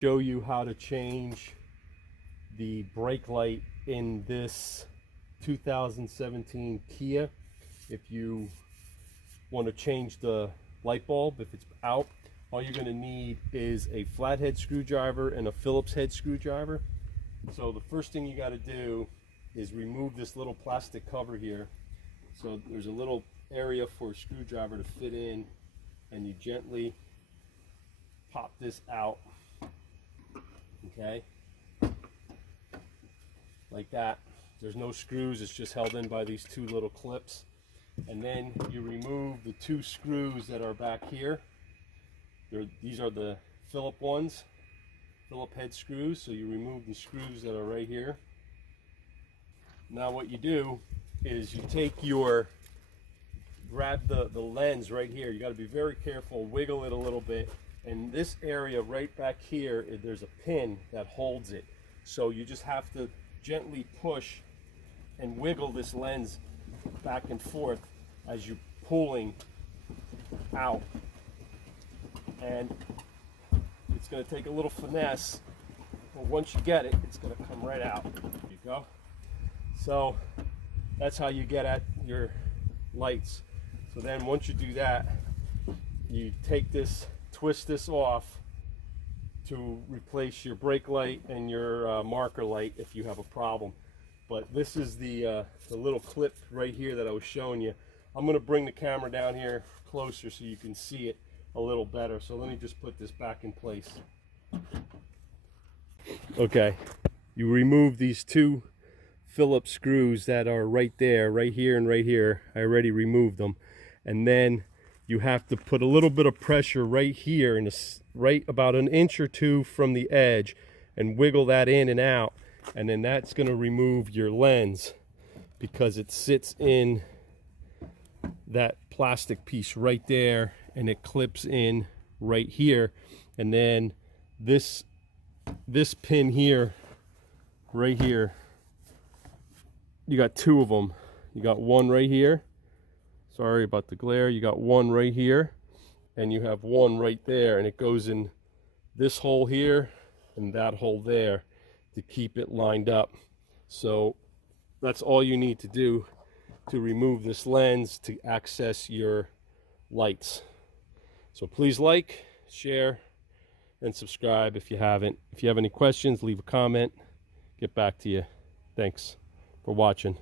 Show you how to change the brake light in this 2017 Kia. If you want to change the light bulb, if it's out, all you're going to need is a flathead screwdriver and a Phillips head screwdriver. So the first thing you got to do is remove this little plastic cover here. So there's a little area for a screwdriver to fit in, and you gently pop this out. Okay, like that. There's no screws, it's just held in by these two little clips. And then you remove the two screws that are back here. These are the Phillips ones, Phillips head screws. So you remove the screws that are right here. Now what you do is you take grab the lens right here. You got to be very careful, wiggle it a little bit. And this area right back here, there's a pin that holds it. So you just have to gently push and wiggle this lens back and forth as you're pulling out. And it's going to take a little finesse, but once you get it, it's going to come right out. There you go. So that's how you get at your lights. So then once you do that, you take this, twist this off to replace your brake light and your marker light if you have a problem. But this is the little clip right here that I was showing you. I'm going to bring the camera down here closer so you can see it a little better. So let me just put this back in place. Okay, you remove these two Phillips screws that are right there, right here and right here. I already removed them. And then you have to put a little bit of pressure right here, and right about an inch or two from the edge, and wiggle that in and out. And then that's going to remove your lens, because it sits in that plastic piece right there, and it clips in right here. And then this pin here, right here, you got two of them. You got one right here. Sorry about the glare. You got one right here, and you have one right there, and it goes in this hole here and that hole there to keep it lined up. So that's all you need to do to remove this lens to access your lights. So please like, share, and subscribe if you haven't. If you have any questions, leave a comment. Get back to you. Thanks for watching.